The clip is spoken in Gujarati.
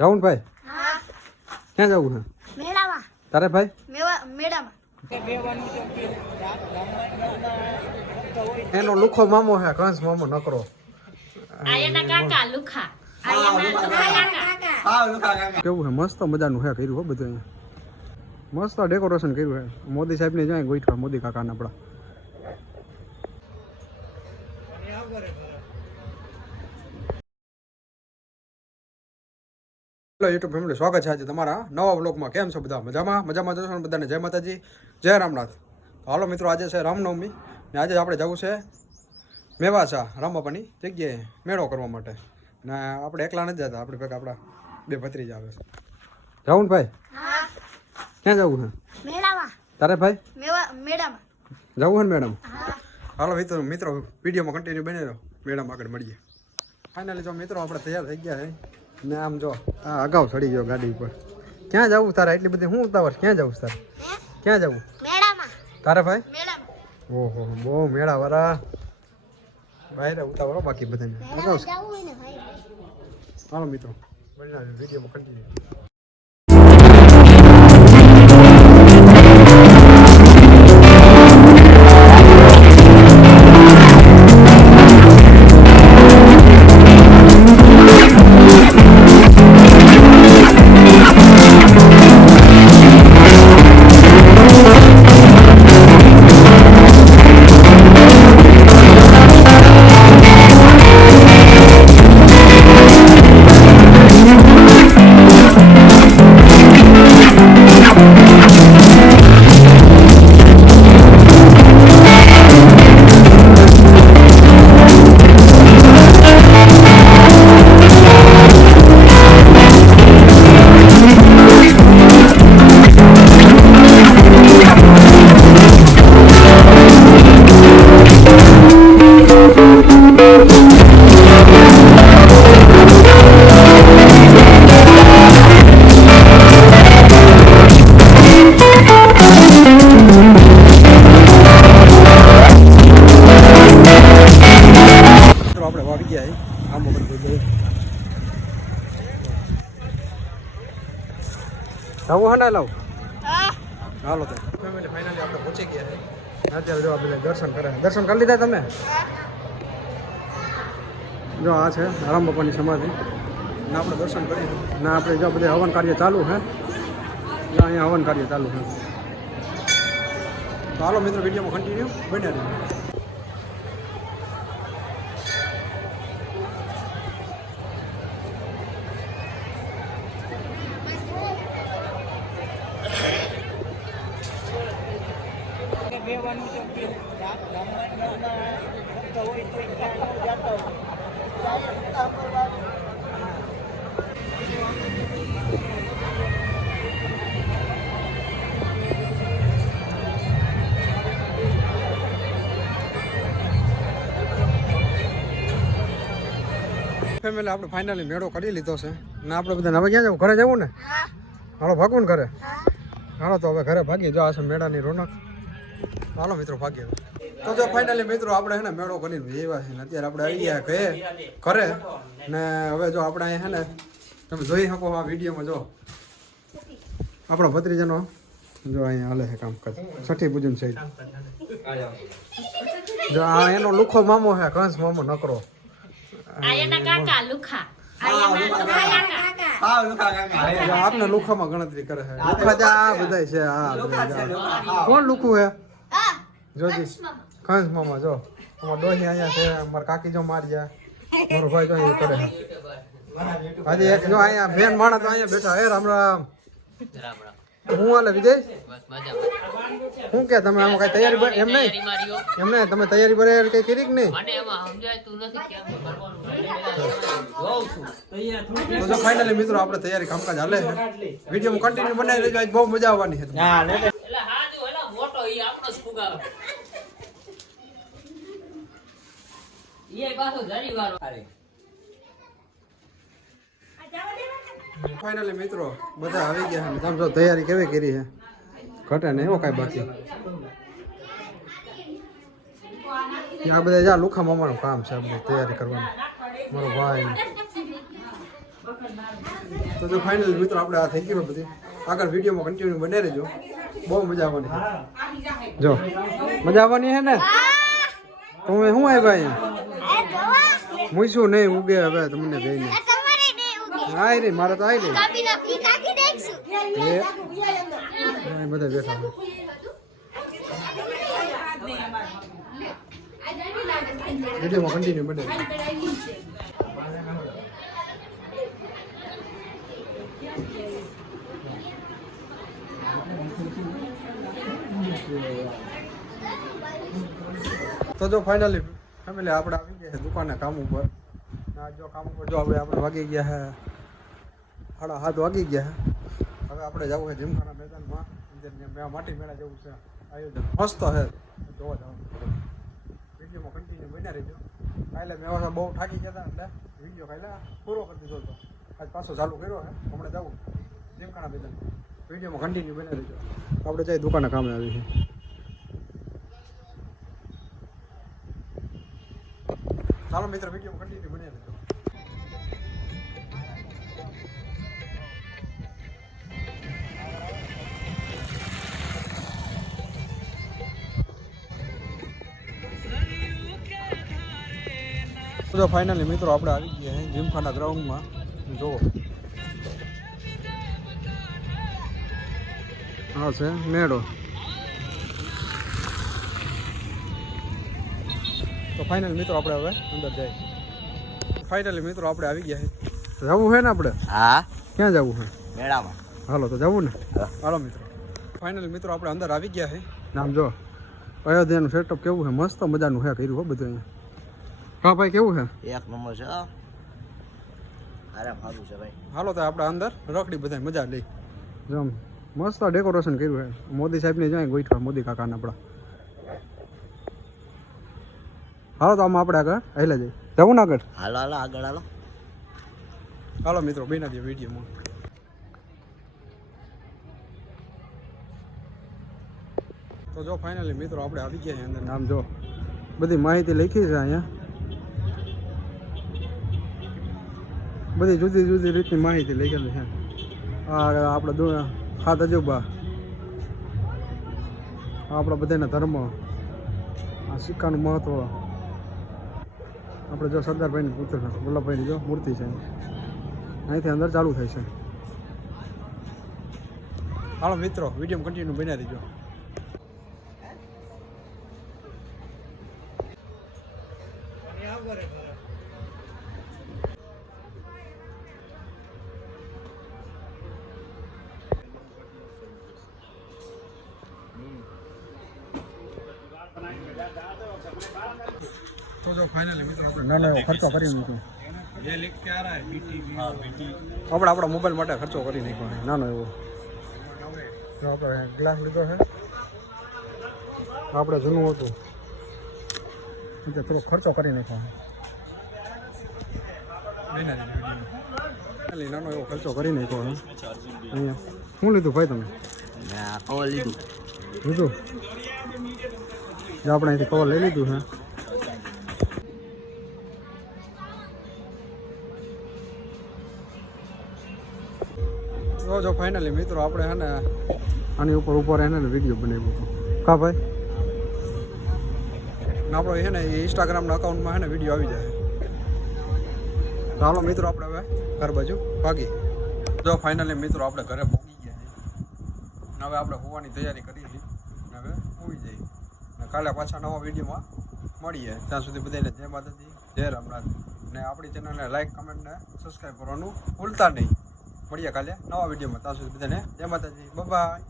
જાવું ભાઈ હા. ક્યાં જવું છે? મેળામાં. તારે ભાઈ? મેળામાં. એનો લુખો મામો હે કંસ મામો નકરો. કાકા લુખા. કેવું છે? મસ્ત મજાનું હે કર્યું હો બધું અહીંયા. મસ્ત ડેકોરેશન કર્યું હે મોદી સાહેબને જાય ગોઠવા મોદી કાકાના આપણા. હેલો યુટ્યુબ ફેમિલી સ્વાગત છે આજે તમારા નવા વ્લોગમાં. કેમ છો બધા? મજામાં? મજામાં જશો બધાને? જય માતાજી. જય રામનાથ. તો હાલો મિત્રો આજે છે રામનવમી ને આજે આપણે જવું છે મેવાસા રામબાપાની જગ્યાએ મેળો કરવા માટે. ને આપણે એકલા નથી જતા આપણે ભેગા આપણા બે ભત્રીજ આવે છે. જવું ને ભાઈ? ક્યાં જવું છે? તારે ભાઈ? જવું છે ને મેડમ? હાલો મિત્રો મિત્રો વિડીયોમાં કન્ટિન્યુ બની રહ્યો. મેડમ આગળ મળીએ. ફાઇનલી જો મિત્રો આપણે તૈયાર થઈ ગયા છે. ને આમ જો આ અગાઉ ચડી ગયો ગાડી ઉપર. ક્યાં જવું તારે? એટલી બધી હું ઉતાવળ? ક્યાં જવું તારે? ક્યાં જવું? મેળામાં. તારે ભાઈ? ઓહો બહુ મેળા વાળા બહાર ઉતાવળો બાકી બધાને. અગાઉ હાલો મિત્રો વિડીયોમાં કન્ટિન્યુ જવું હે ને લાવ. હા. હાલો તો. ફેમિલી ફાઇનલી આપણે પહોંચી ગયા છે જો દર્શન કરે દર્શન કરી લીધા તમે? જો આ છે રામ બાપાની સમાધિ. ના આપણે દર્શન કરીએ. ના આપણે જો બધે હવન કાર્ય ચાલુ હે. જો અહીંયા હવન કાર્ય ચાલુ છે તો હાલો મિત્રો વિડીયોમાં કન્ટિન્યુ બન્યા રહીએ ફેમિલી આપણે ફાઇનલી મેળો કરી લીધો છે. ને આપણે બધા હવે ક્યાં જવું? ઘરે જવું ને? હાલો ભાગવું ને ઘરે. હા. હાલો તો હવે ઘરે ભાગી જો આ છે મેળાની રોનક. હાલો મિત્રો ભાગ્ય. તો જો ફાઇનલી મિત્રો આપણે હે ને મેળો કરીને એવા છે ને અત્યારે આપણે આવી ગયા ઘરે ઘરે. ને હવે જો આપણે અહીંયા હે ને તમે જોઈ શકો આ વિડીયોમાં જો. આપણો ભત્રીજાનો જો અહીંયા હાલે છે કામકાજ. છઠ્ઠી પૂજન છે. જો આ એનો લુખો મામો છે કંસ મામો નકરો. આપને લુખામાં ગણતરી કરે છે. લુખા બધા છે. કોણ લુખું છે? હા જોજી. કંસ મામા. જો. અમાર ડોહી અહીંયા છે અમાર કાકી જો માર્યા મારો ભાઈ જો કરે. આજે એક જો અહીંયા બેન માણસ તો અહીંયા બેઠા. હે રામ રામ. હું હાલે વિજય? શું કે તમે આમાં કઈ તૈયારી એમ નહીં? એમ નહીં તમે તૈયારી બરાબર કઈ કરી કે નહીં? તો જો ફાઇનલી મિત્રો આપણે તૈયારી કામકાજ હાલે વીડિયો વિડીયોમાં કન્ટિન્યુ બનાવી લેજો આજ બહુ મજા આવવાની છે તમને. ફાઇનલી મિત્રો બધા આવી ગયા છે. તમે તૈયારી કેવી કરી છે? ઘટે ને એવો કાંઈ બાકી. આ બધા જા લુખા મામાનું કામ છે આ તૈયારી કરવાનું. મારો ભાઈ. તો જો ફાઇનલી મિત્રો આપણે આ થઈ ગયું બધી. આગળ વિડીયોમાં કન્ટિન્યુ બને રહેજો. બહુ મજા આવવાની જો. મજા આવવાની છે ને? તમે શું આવ્યા અહીંયા? જોવા નહીં ઉગે હવે તમને જઈને. આ તમારે ને ઉગે. આય રે મારે તો આય રે. કાપી નાખી કાકી દેખશું એ બધા બેઠા. વિડીયોમાં કન્ટિન્યુ બને. તો જો ફાઇનલી ફેમિલી આપણે આવી ગયા છે દુકાને કામ ઉપર. જો કામ ઉપર જો આપણે આપણે વાગી ગયા છે. સાડા હાથ વાગી ગયા છે. હવે આપણે જવું છે જીમખાના મેદાનમાં. માટી મેળા જવું છે. આયોજન મસ્ત છે. જોવા જવાનું. વિડીયોમાં કન્ટિન્યુ બન્યા રહેજો. કાલે મેં બહુ થાકી ગયા હતા એટલે વીડિયો કાલે પૂરો કરી દીધો હતો. આજ પાછો ચાલુ કર્યો છે. હમણાં જવું જીમખાના મેદાનમાં. વિડીયોમાં કન્ટિન્યુ બન્યા રહેજો. આપણે જઈ દુકાને કામે આવી છે ચાલો મિત્ર વીડિયો કન્ટિન્યુ બની લેજો તો. ફાઇનલી મિત્રો આપણે આવી ગયા છીએ જીમખાના ગ્રાઉન્ડમાં. જુઓ. હા છે, મેળો. તો ફાઇનલ મિત્રો આપણે હવે અંદર જાય ફાઇનલી મિત્રો આપણે આવી ગયા છે. જવું છે ને આપણે? હા. ક્યાં જવું છે? મેળામાં. હાલો તો જવું ને? હા. હાલો મિત્રો. ફાઇનલી મિત્રો આપણે અંદર આવી ગયા છે. નામ જો અયોધ્યાનું સેટઅપ કેવું છે? મસ્ત મજાનું છે કર્યું હો બધું અહીંયા. હા ભાઈ કેવું છે? એક નંબર છે સારું છે ભાઈ. હાલો તો આપણે અંદર રખડી બધા મજા લઈ. જો મસ્ત ડેકોરેશન કર્યું છે. મોદી સાહેબને જાય ગોઠવા મોદી કાકાના આપણા. હાલો તો આમાં આપણે આગળ હાલે જઈએ. જવું ને આગળ? હાલો હાલો આગળ હાલો. હાલો મિત્રો બેના દે વિડીયોમાં તો જો ફાઇનલી મિત્રો આપણે આવી ગયા અંદર. નામ જો બધી માહિતી લખી છે અહીંયા. બધી જુદી જુદી રીતની માહિતી લખેલી છે. આ આપણે દો સાત અજુબા. આપણા બધાના ધર્મ. આ સિક્કાનું મહત્વ. આપણે જો સરદારભાઈની પુત્ર વલ્લભભાઈની જો મૂર્તિ છે. અહીંથી અંદર ચાલુ થાય છે. હાલો મિત્રો વીડિયો કન્ટિન્યુ બનાવી દેજો તો જો ફાઇનલી મિત્રો ખર્ચો કરી મૂક્યો આપણે આપણા મોબાઈલ માટે ખર્ચો કરી નાખ્યો નાનો એવો. જો આપણે ગ્લાસ લીધો છે. આપણે જૂનું હતું. એટલે થોડો ખર્ચો કરી નાખ્યો નાનો એવો ખર્ચો કરી નાખ્યો અહીંયા. શું લીધું ભાઈ તમે? લીધું. લીધું? આપણે અહીંથી કવર લઈ લીધું છે જો જો ફાઇનલી મિત્રો, આપણે હે આની ઉપર ઉપર એને વીડિયો બનાવ્યો હતો. કા ભાઈ? આપણો છે ને એ ઇન્સ્ટાગ્રામના અકાઉન્ટમાં હે ને વીડિયો આવી જાય. ચાલો મિત્રો, આપણે હવે ઘર બાજુ ભાગી. જો ફાઇનલી મિત્રો, આપણે ઘરે પહોંચી ગયા છીએ હવે આપણે હોવાની તૈયારી કરી ને હવે હોવી જઈએ ને કાલે પાછા નવા વિડીયોમાં મળીએ. ત્યાં સુધી બધાને જય માતાજી, જય રામનાથ. ને આપણી ચેનલને લાઇક કમેન્ટ ને સબસ્ક્રાઈબ કરવાનું ભૂલતા નહીં. મળીએ કાલે નવા વિડીયોમાં. ત્યાં સુધી બધાને જય માતાજી. બાય